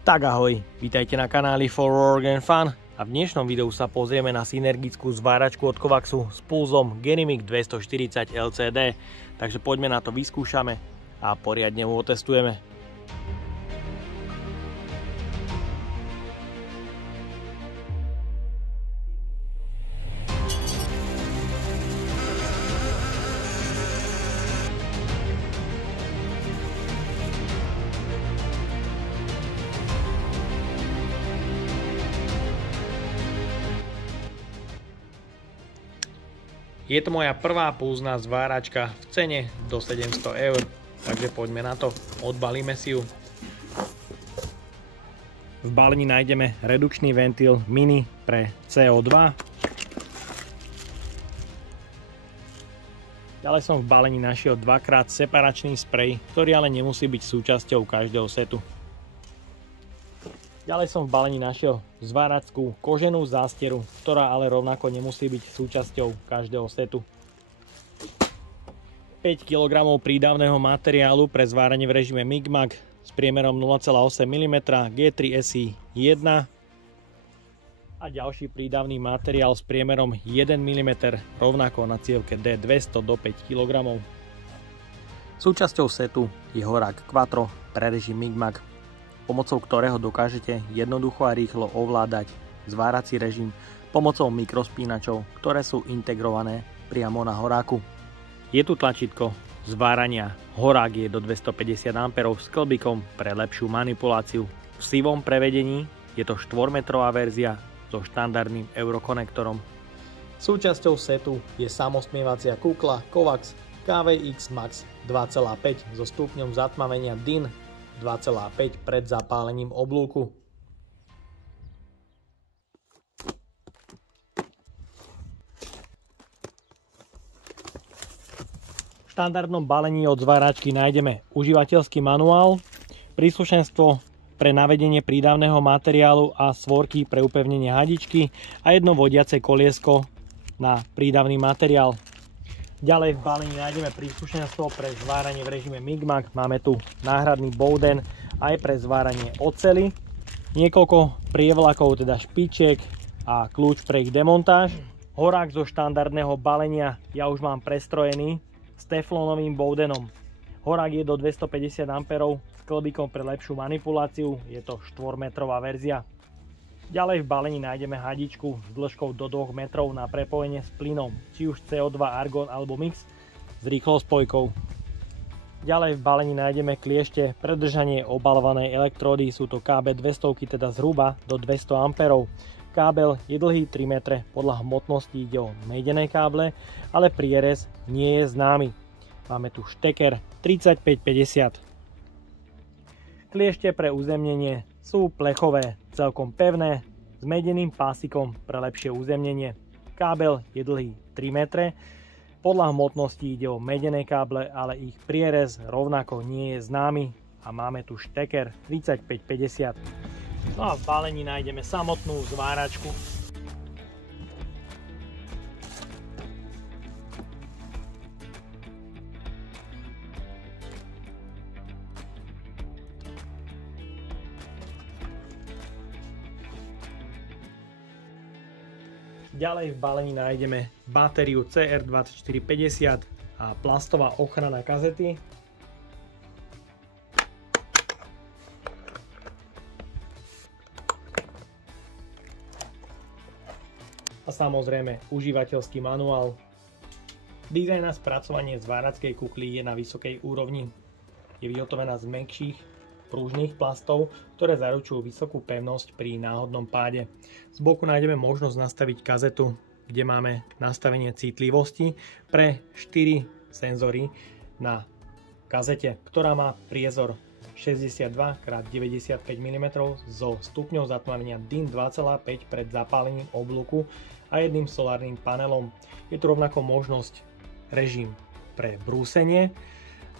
Tak ahoj, vítajte na kanáli For Work and Fun a v dnešnom videu sa pozrieme na synergickú zváračku od Kovaxu s pulzom Genimic 240 LCD. Takže poďme na to, vyskúšame a poriadne ho otestujeme. Je to moja prvá pulzná zváračka v cene do 700 eur, takže poďme na to, odbalíme si ju. V balení nájdeme redukčný ventil mini pre CO2. Ďalej som v balení našiel dvakrát separačný sprej, ktorý ale nemusí byť súčasťou každého setu. Ďalej som v balení našiel zváračskú koženú zásteru, ktorá ale rovnako nemusí byť súčasťou každého setu. 5 kg prídavného materiálu pre zváranie v režime MIG-MAG s priemerom 0,8 mm G3SI 1 a ďalší prídavný materiál s priemerom 1 mm rovnako na cievke D200 do 5 kg. Súčasťou setu je horák Quattro pre režim MIG-MAG, pomocou ktorého dokážete jednoducho a rýchlo ovládať zvárací režim pomocou mikrospínačov, ktoré sú integrované priamo na horáku. Je tu tlačítko zvárania horák je do 250 A s klbikom pre lepšiu manipuláciu. V sivom prevedení je to 4-metrová verzia so štandardným eurokonektorom. Súčasťou setu je samosmievacia kukla Kovax KVX Max 2,5 so stupňom zatmavenia DIN 2,5 pred zapálením oblúku. V štandardnom balení od zváračky nájdeme užívateľský manuál, príslušenstvo pre navedenie prídavného materiálu a svorky pre upevnenie hadičky a jedno vodiace koliesko na prídavný materiál. Ďalej v balení nájdeme príslušenstvo pre zváranie v režime MIG-MAG. Máme tu náhradný Bowden aj pre zváranie oceli, niekoľko prievlakov, teda špičiek a kľúč pre ich demontáž. Horák zo štandardného balenia ja už mám prestrojený s teflónovým Bowdenom. Horák je do 250 A s klbikom pre lepšiu manipuláciu, je to 4-metrová verzia. Ďalej v balení nájdeme hadičku s dĺžkou do 2 metrov na prepojenie s plynom, či už CO2, argon alebo mix s rýchlou spojkou. Ďalej v balení nájdeme kliešte pre držanie obalovanej elektródy, sú to KB200, teda zhruba do 200 A. Kábel je dlhý 3 metre, podľa hmotnosti ide o mejdené káble, ale prierez nie je známy. Máme tu šteker 3550. Kliešte pre uzemnenie sú plechové, celkom pevné, s medeným pásikom pre lepšie uzemnenie. Kábel je dlhý 3 metre, podľa hmotnosti ide o medené káble, ale ich prierez rovnako nie je známy a máme tu šteker 3550. No a v balení nájdeme samotnú zváračku. Ďalej v balení nájdeme batériu CR2450 a plastová ochrana kazety. A samozrejme užívateľský manuál. Dizajn a spracovanie zvárackej kukly je na vysokej úrovni. Je vyhotovená z mäkších pružných plastov, ktoré zaručujú vysokú pevnosť pri náhodnom páde. Z boku nájdeme možnosť nastaviť kazetu, kde máme nastavenie citlivosti pre 4 senzory na kazete, ktorá má priezor 62x95 mm so stupňou zatmavenia DIN 2,5 pred zapálením oblúku a jedným solárnym panelom. Je tu rovnako možnosť režim pre brúsenie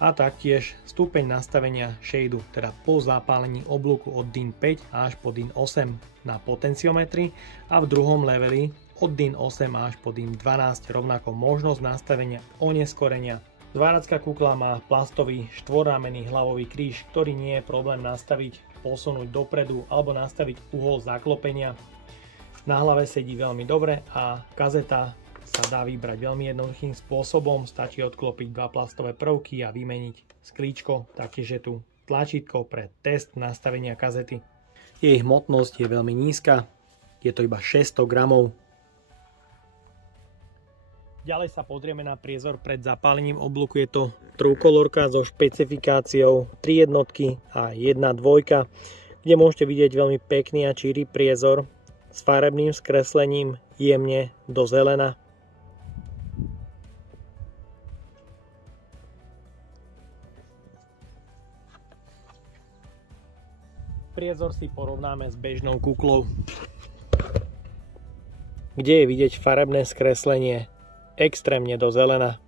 a taktiež stupeň nastavenia shadeu, teda po zapálení oblúku od DIN 5 až po DIN 8 na potenciometri a v druhom leveli od DIN 8 až po DIN 12 rovnako možnosť nastavenia oneskorenia Zváracia kukla má plastový štvorramenný hlavový kríž, ktorý nie je problém nastaviť, posunúť dopredu alebo nastaviť uhol zaklopenia. Na hlave sedí veľmi dobre a kazeta sa dá vybrať veľmi jednoduchým spôsobom. Stačí odklopiť dva plastové prvky a vymeniť sklíčko. Taktiež je tu tlačítko pre test nastavenia kazety. Jej hmotnosť je veľmi nízka, je to iba 600 gramov. Ďalej sa pozrieme na priezor pred zapálením oblúku. Je to trúkolorka so špecifikáciou 3 jednotky a 1 dvojka, kde môžete vidieť veľmi pekný a číry priezor s farebným skreslením jemne do zelena. Priezor si porovnáme s bežnou kuklou, kde je vidieť farebné skreslenie extrémne do zelena.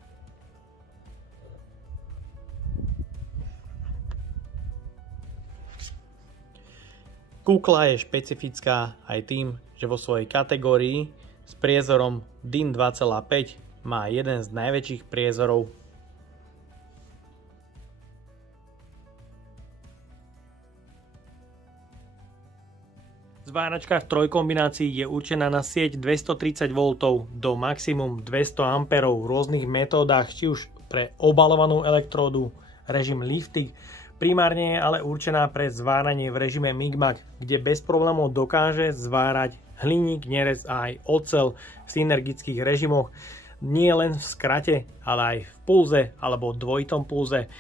Kukla je špecifická aj tým, že vo svojej kategórii s priezorom DIN 2,5 má jeden z najväčších priezorov. Zváračka v trojkombinácii je určená na sieť 230 V do maximum 200 A v rôznych metódach, či už pre obalovanú elektródu, režim lifting. Primárne je ale určená pre zváranie v režime MIG-MAG, kde bez problémov dokáže zvárať hliník, nerez a aj oceľ v synergických režimoch. Nie len v skrate, ale aj v pulze alebo dvojitom pulze.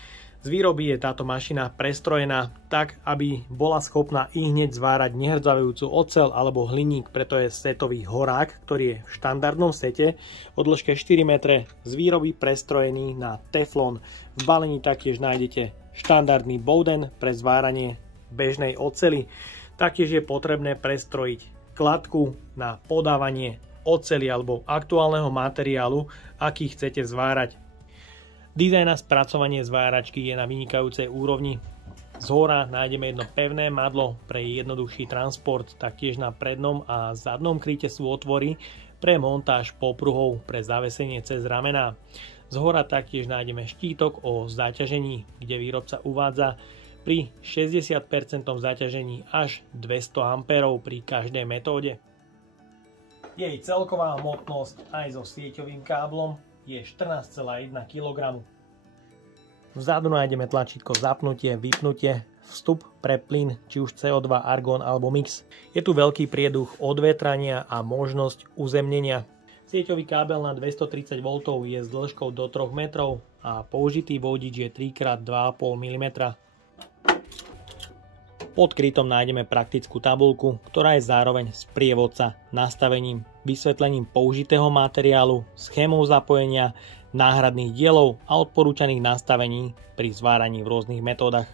Z výroby je táto mašina prestrojená tak, aby bola schopná ihneď zvárať nehrdzavujúcu oceľ alebo hliník, preto je setový horák, ktorý je v štandardnom sete o dĺžke 4 m z výroby prestrojený na teflon. V balení taktiež nájdete štandardný bowden pre zváranie bežnej oceli. Taktiež je potrebné prestrojiť kladku na podávanie oceli alebo aktuálneho materiálu, aký chcete zvárať. Dizajn a spracovanie zváračky je na vynikajúcej úrovni. Zhora nájdeme jedno pevné madlo pre jednoduchší transport, taktiež na prednom a zadnom kryte sú otvory pre montáž popruhov pre zavesenie cez ramená. Zhora taktiež nájdeme štítok o zaťažení, kde výrobca uvádza pri 60% zaťažení až 200 A pri každej metóde. Jej celková hmotnosť aj so sieťovým káblom je 14,1 kg. Vzadu nájdeme tlačítko zapnutie, vypnutie, vstup pre plyn, či už CO2, argón alebo mix. Je tu veľký prieduch odvetrania a možnosť uzemnenia. Sieťový kábel na 230 V je s dĺžkou do 3 m a použitý vodič je 3x2,5 mm. Pod krytom nájdeme praktickú tabuľku, ktorá je zároveň sprievodca nastavením, vysvetlením použitého materiálu, schémou zapojenia, náhradných dielov a odporúčaných nastavení pri zváraní v rôznych metódach.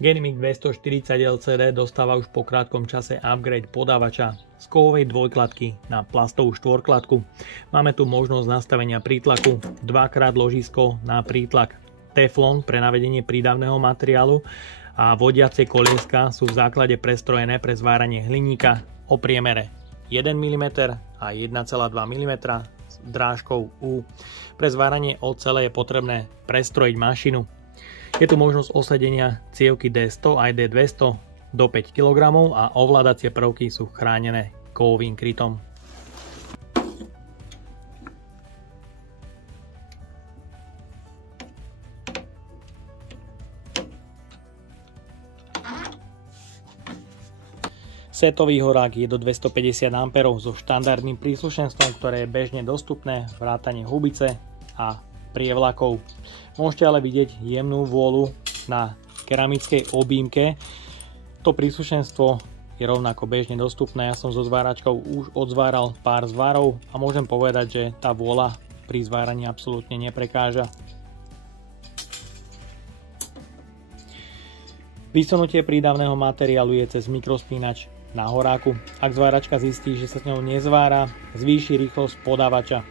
Genimic 240 LCD dostáva už po krátkom čase upgrade podávača z kovovej dvojkladky na plastovú štvorkladku. Máme tu možnosť nastavenia prítlaku, 2x ložisko na prítlak, teflon pre navedenie prídavného materiálu a vodiace kolieska sú v základe prestrojené pre zváranie hliníka o priemere 1 mm a 1,2 mm s drážkou U. Pre zváranie ocele je potrebné prestrojiť mašinu. Je tu možnosť osadenia cievky D100 aj D200 do 5 kg a ovládacie prvky sú chránené kovovým krytom. Setový horák je do 250 A so štandardným príslušenstvom, ktoré je bežne dostupné, vrátane hubice a prievlakov. Môžete ale vidieť jemnú vôľu na keramickej objímke. To príslušenstvo je rovnako bežne dostupné. Ja som so zváračkou už odzváral pár zvarov a môžem povedať, že tá vôľa pri zváraní absolútne neprekáža. Vysunutie prídavného materiálu je cez mikrospínač na horáku. Ak zváračka zistí, že sa s ňou nezvára, zvýši rýchlosť podávača.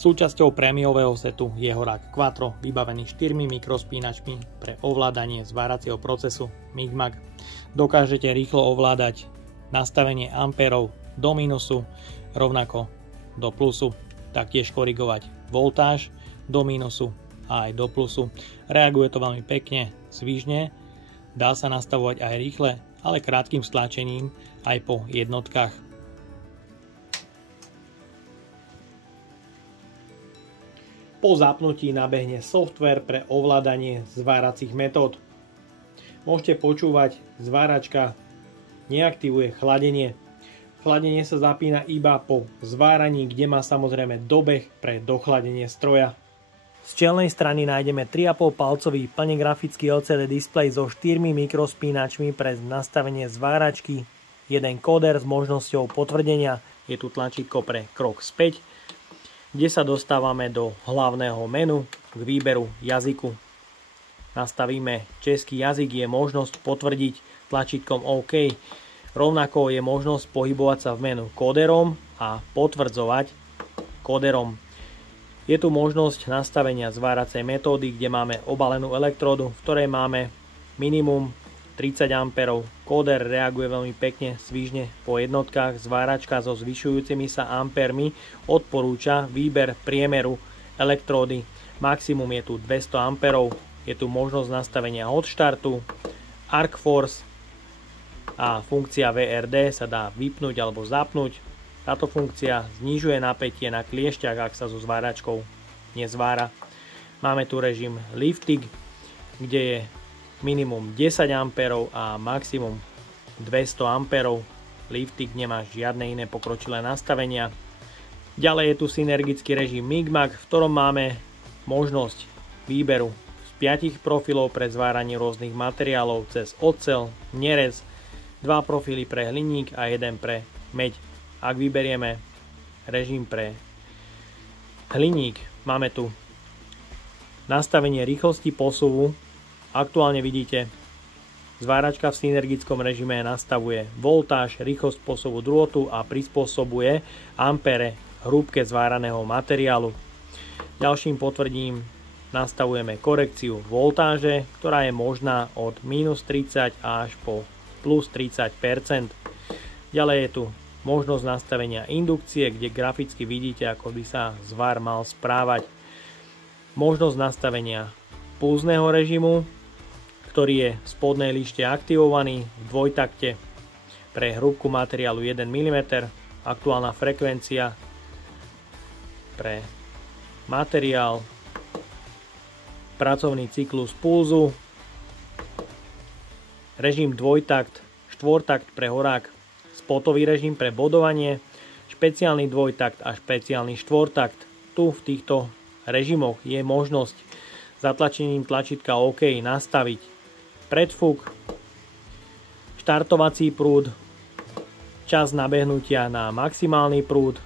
Súčasťou prémiového setu je horák Quattro, vybavený 4 mikrospínačmi pre ovládanie zváracieho procesu MIG-MAG. Dokážete rýchlo ovládať nastavenie ampérov do mínusu, rovnako do plusu, taktiež korigovať voltáž do mínusu a aj do plusu. Reaguje to veľmi pekne, svižne, dá sa nastavovať aj rýchle, ale krátkym stlačením aj po jednotkách. Po zapnutí nabehne software pre ovládanie zváracích metód. Môžete počúvať, zváračka neaktivuje chladenie. Chladenie sa zapína iba po zváraní, kde má samozrejme dobeh pre dochladenie stroja. Z čelnej strany nájdeme 3,5 palcový plne grafický LCD displej so 4 mikrospínačmi pre nastavenie zváračky, jeden kóder s možnosťou potvrdenia, je tu tlačítko pre krok späť, kde sa dostávame do hlavného menu k výberu jazyku. Nastavíme český jazyk, je možnosť potvrdiť tlačítkom OK. Rovnako je možnosť pohybovať sa v menu kóderom a potvrdzovať kóderom. Je tu možnosť nastavenia zváracej metódy, kde máme obalenú elektródu, v ktorej máme minimum 30 A. Kóder reaguje veľmi pekne, svižne po jednotkách. Zváračka so zvyšujúcimi sa ampérmi odporúča výber priemeru elektródy. Maximum je tu 200 A. Je tu možnosť nastavenia hot štartu, arc force a funkcia VRD sa dá vypnúť alebo zapnúť. Táto funkcia znižuje napätie na kliešťach, ak sa so zváračkou nezvára. Máme tu režim lifting, kde je minimum 10 A a maximum 200 A. Lifting nemá žiadne iné pokročilé nastavenia. Ďalej je tu synergický režim MIG-MAG, v ktorom máme možnosť výberu z 5 profilov pre zváranie rôznych materiálov cez oceľ, nerez, 2 profily pre hliník a 1 pre meď. Ak vyberieme režim pre hliník, máme tu nastavenie rýchlosti posuvu. Aktuálne vidíte, zváračka v synergickom režime nastavuje voltáž, rýchlosť posuvu drôtu a prispôsobuje ampere hrúbke zváraného materiálu. Ďalším potvrdením nastavujeme korekciu voltáže, ktorá je možná od -30 až po plus 30%. Ďalej je tu možnosť nastavenia indukcie, kde graficky vidíte, ako by sa zvár mal správať. Možnosť nastavenia pulzného režimu, ktorý je v spodnej lište aktivovaný v dvojtakte pre hrúbku materiálu 1 mm. Aktuálna frekvencia pre materiál, pracovný cyklus pulzu, režim dvojtakt, štvortakt pre horák, spotový režim pre bodovanie, špeciálny dvojtakt a špeciálny štvortakt. Tu v týchto režimoch je možnosť zatlačením tlačítka OK nastaviť predfúk, štartovací prúd, čas nabehnutia na maximálny prúd,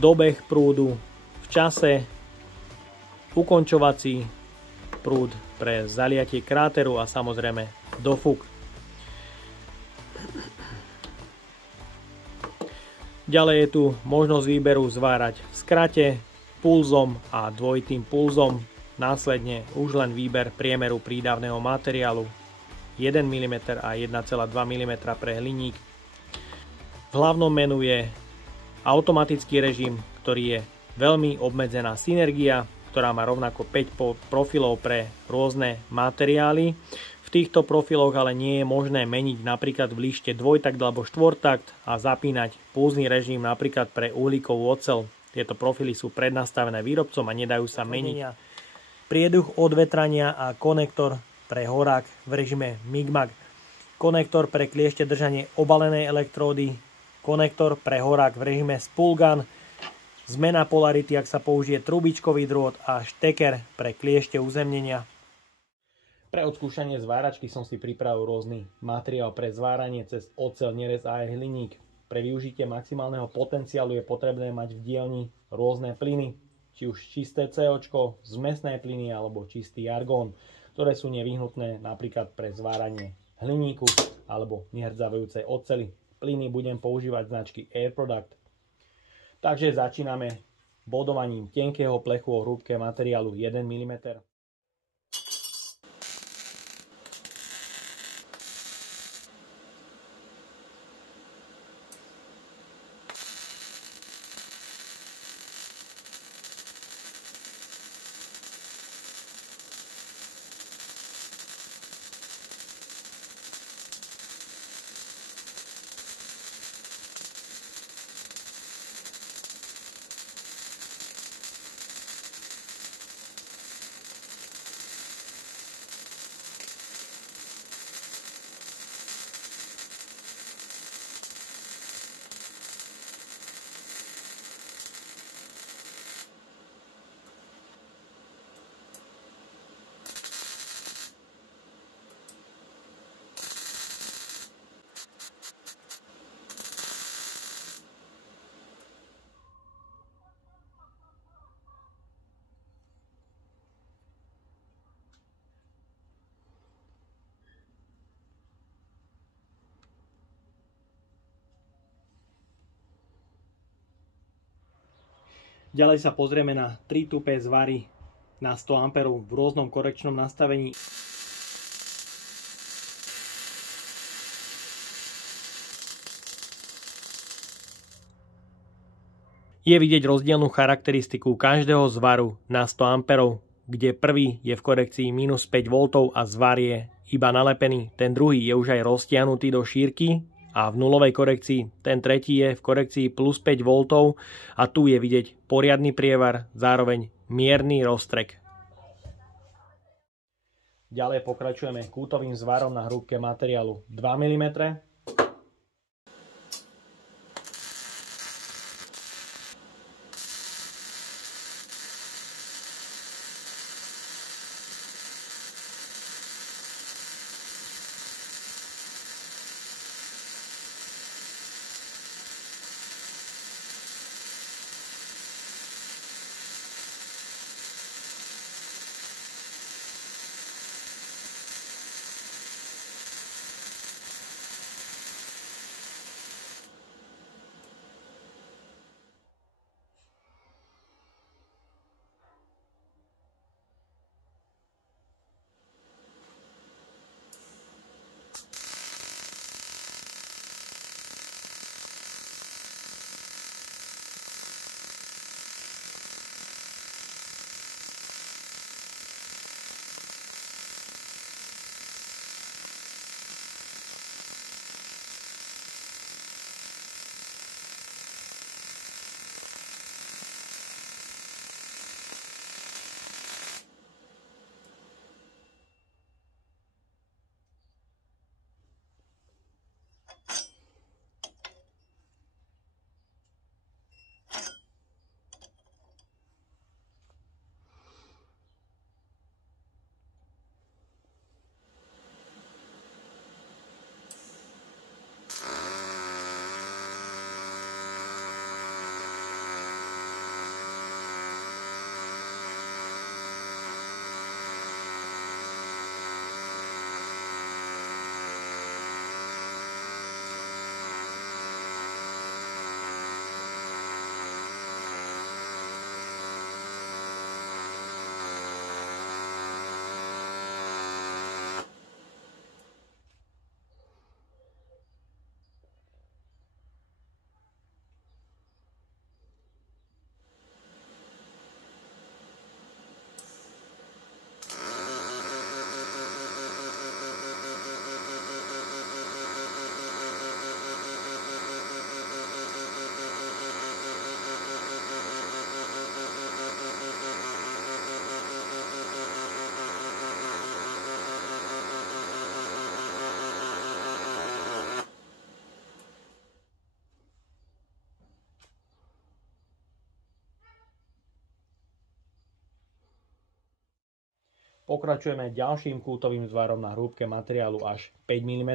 dobeh prúdu v čase, ukončovací prúd pre zaliatie kráteru a samozrejme dofúk. Ďalej je tu možnosť výberu zvárať v skrate, pulzom a dvojitým pulzom. Následne už len výber priemeru prídavného materiálu 1 mm a 1,2 mm pre hliník. V hlavnom menu je automatický režim, ktorý je veľmi obmedzená synergia, ktorá má rovnako 5 profilov pre rôzne materiály. V týchto profiloch ale nie je možné meniť napríklad v lište dvojtakt alebo štvortakt a zapínať pulzný režim napríklad pre uhlíkovú oceľ. Tieto profily sú prednastavené výrobcom a nedajú sa meniť. Prieduch odvetrania a konektor pre horák v režime MIG-MAG. Konektor pre kliešte držanie obalenej elektródy. Konektor pre horák v režime spool gun. Zmena polarity, ak sa použije trubičkový drôt a šteker pre kliešte uzemnenia. Pre odskúšanie zváračky som si pripravil rôzny materiál pre zváranie cez oceľ, nerez a aj hliník. Pre využitie maximálneho potenciálu je potrebné mať v dielni rôzne plyny, či už čisté CO, zmesné plyny alebo čistý argón, ktoré sú nevyhnutné napríklad pre zváranie hliníku alebo nehrdzavajúcej oceli. Plyny budem používať značky Air Product. Takže začíname bodovaním tenkého plechu o hrúbke materiálu 1 mm. Ďalej sa pozrieme na 3 tupé zvary na 100 A v rôznom korekčnom nastavení. Je vidieť rozdielnú charakteristiku každého zvaru na 100 A, kde prvý je v korekcii minus 5 V a zvar je iba nalepený, ten druhý je už aj roztiahnutý do šírky a v nulovej korekcii ten tretí je v korekcii plus 5 V a tu je vidieť poriadny prievar, zároveň mierny roztrek. Ďalej pokračujeme kútovým zvarom na hrúbke materiálu 2 mm. Pokračujeme ďalším kútovým zvarom na hrúbke materiálu až 5 mm.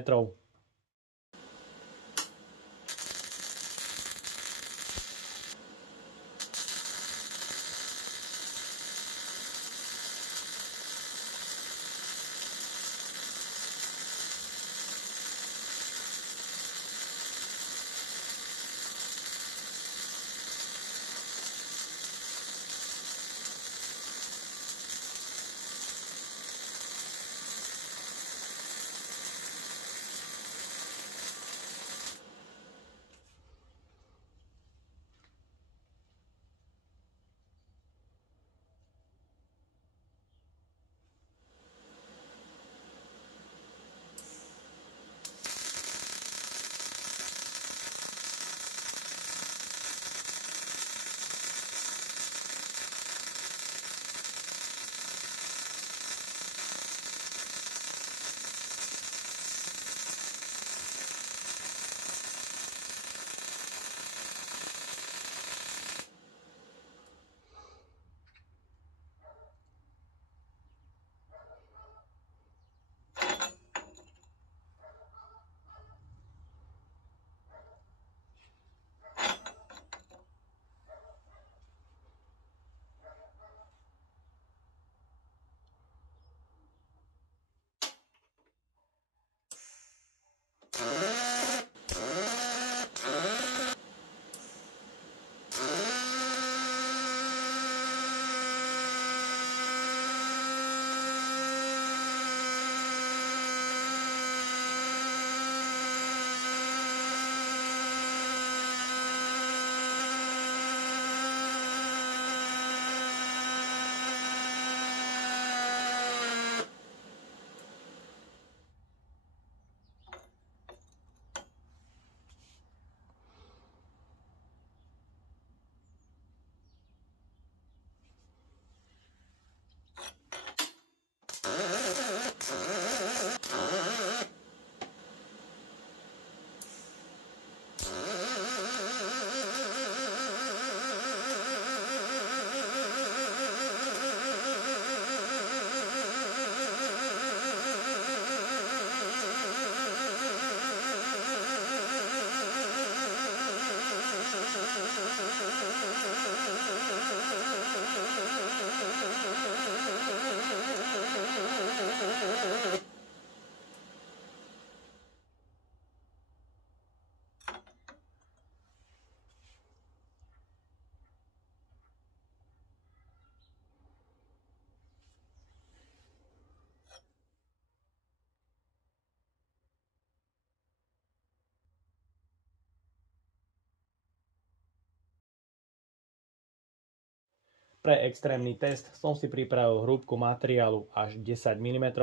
Pre extrémny test som si pripravil hrúbku materiálu až 10 mm.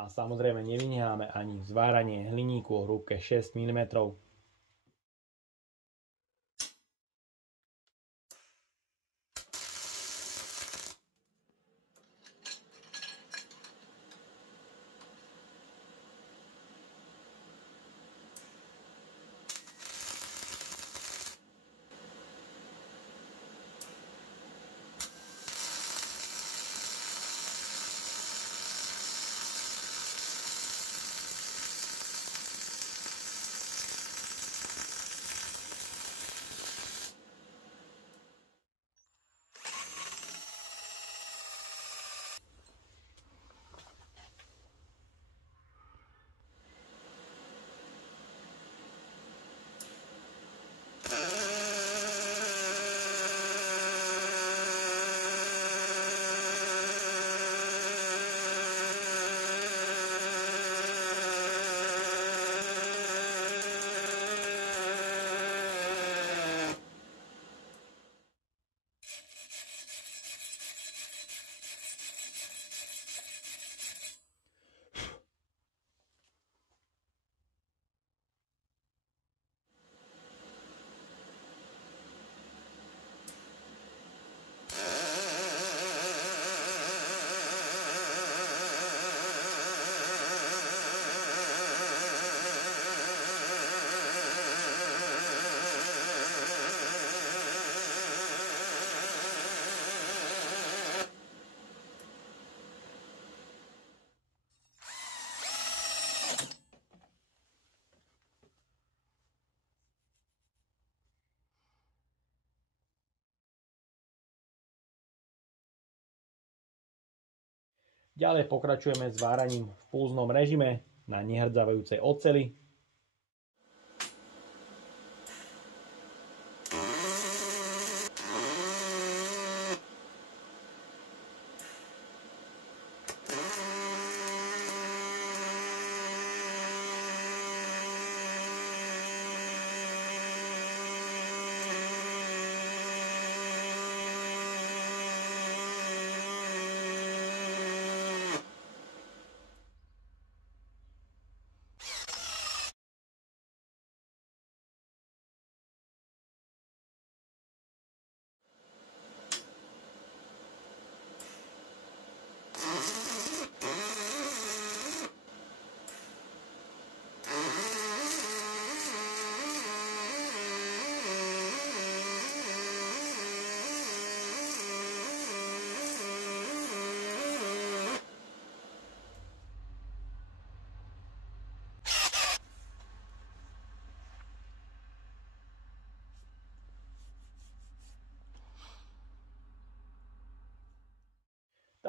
A samozrejme nevyneháme ani zváranie hliníku o hrúbke 6 mm. Ďalej pokračujeme s váraním v pulznom režime na nehrdzavajúcej oceli.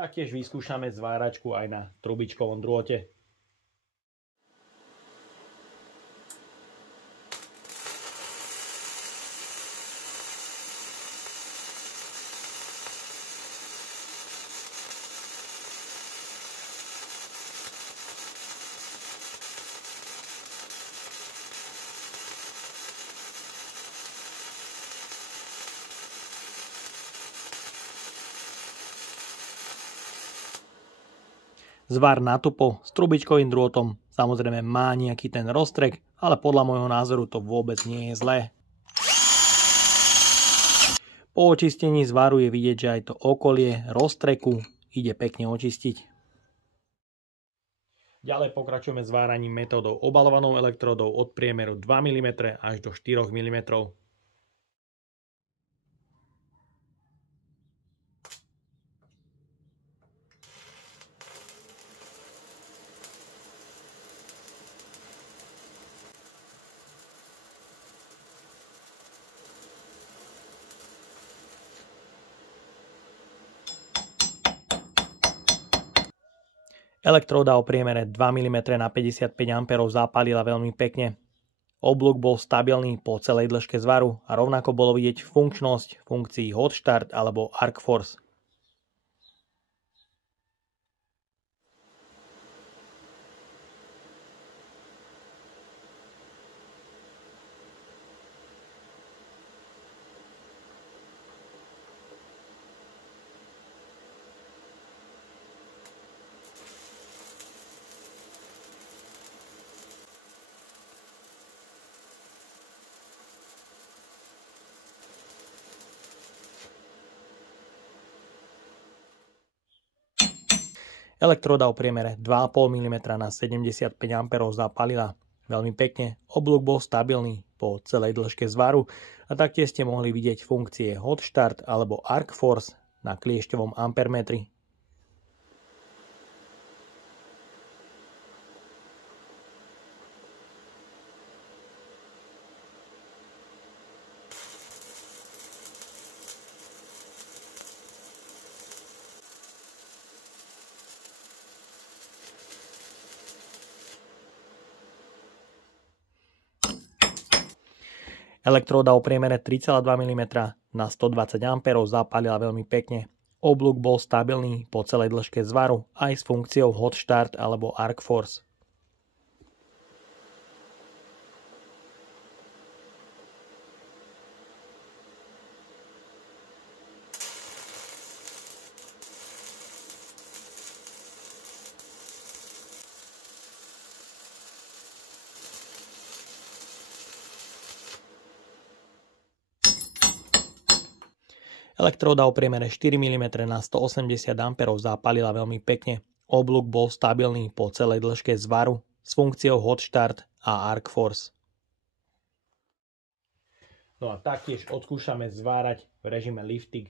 Taktiež vyskúšame zváračku aj na trubičkovom drôte. Zvar na tupo s trubičkovým drôtom samozrejme má nejaký ten roztrek, ale podľa môjho názoru to vôbec nie je zlé. Po očistení zvaru je vidieť, že aj to okolie roztreku ide pekne očistiť. Ďalej pokračujeme s váraním metódou obalovanou elektródou od priemeru 2 mm až do 4 mm. Elektróda o priemere 2 mm na 55 A zapálila veľmi pekne. Oblúk bol stabilný po celej dĺžke zvaru a rovnako bolo vidieť funkčnosť funkcií Hot Start alebo Arc Force. Elektróda o priemere 2,5 mm na 75 A zapálila veľmi pekne. Oblúk bol stabilný po celej dĺžke zvaru a taktiež ste mohli vidieť funkcie Hot Start alebo Arc Force na kliešťovom ampermetri. Elektróda o priemere 3,2 mm na 120 A zapálila veľmi pekne. Oblúk bol stabilný po celej dĺžke zvaru aj s funkciou Hot Start alebo Arc Force. Elektróda o priemere 4 mm na 180 A zapálila veľmi pekne. Oblúk bol stabilný po celej dĺžke zvaru s funkciou Hot Start a Arc Force. No a taktiež odskúšame zvárať v režime lifting.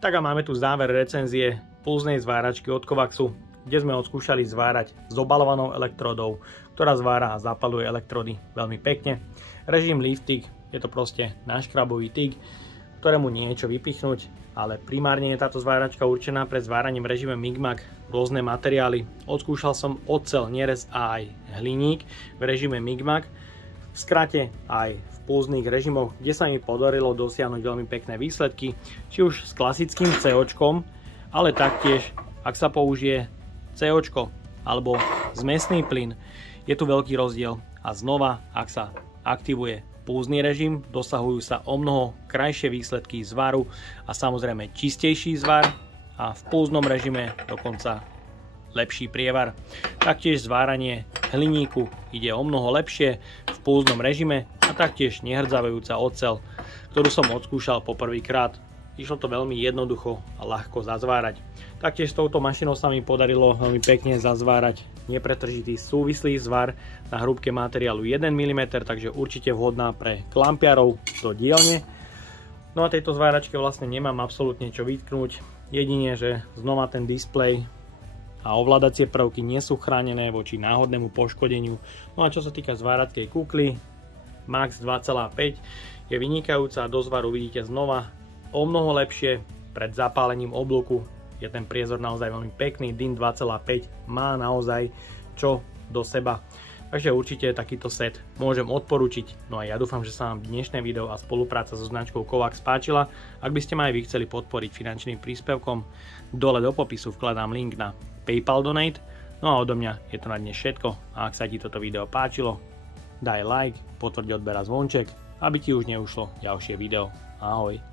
Tak a máme tu záver recenzie pulznej zváračky od Kovaxu, kde sme odskúšali zvárať s obalovanou elektródou, ktorá zvára a zapaluje elektrody veľmi pekne. Režim Lift TIG, je to proste náškrabový TIG, ktorému nie je čo vypichnúť, ale primárne je táto zváračka určená pre zváranie v režime MIG-MAG rôzne materiály. Odskúšal som oceľ, nerez a aj hliník v režime MIG-MAG, v skrate aj v pulzných režimoch, kde sa mi podarilo dosiahnuť veľmi pekné výsledky, či už s klasickým COčkom, ale taktiež ak sa použije COčko alebo zmesný plyn, je tu veľký rozdiel a znova, ak sa aktivuje pulzný režim, dosahujú sa o mnoho krajšie výsledky zvaru a samozrejme čistejší zvar a v pulznom režime dokonca lepší prievar. Taktiež zváranie hliníku ide o mnoho lepšie v pulznom režime a taktiež nehrdzavajúca oceľ, ktorú som odskúšal poprvýkrát. Išlo to veľmi jednoducho a ľahko zazvárať. Taktiež s touto mašinou sa mi podarilo veľmi pekne zazvárať nepretržitý súvislý zvar na hrúbke materiálu 1 mm, takže určite vhodná pre klampiarov do dielne. No a tejto zváračke vlastne nemám absolútne čo vytknúť, jedine, že znova ten displej a ovládacie prvky nie sú chránené voči náhodnému poškodeniu. No a čo sa týka zvárackej kukly, Max 2,5 je vynikajúca, do zvaru vidíte znova o mnoho lepšie. Pred zapálením oblúku je ten priezor naozaj veľmi pekný, DIN 2,5 má naozaj čo do seba. Takže určite takýto set môžem odporučiť. No a ja dúfam, že sa vám dnešné video a spolupráca so značkou Kovax páčila. Ak by ste ma aj vy chceli podporiť finančným príspevkom, dole do popisu vkladám link na PayPal Donate. No a odo mňa je to na dnes všetko. A ak sa ti toto video páčilo, daj like, potvrď odber a zvonček, aby ti už neušlo ďalšie video. Ahoj.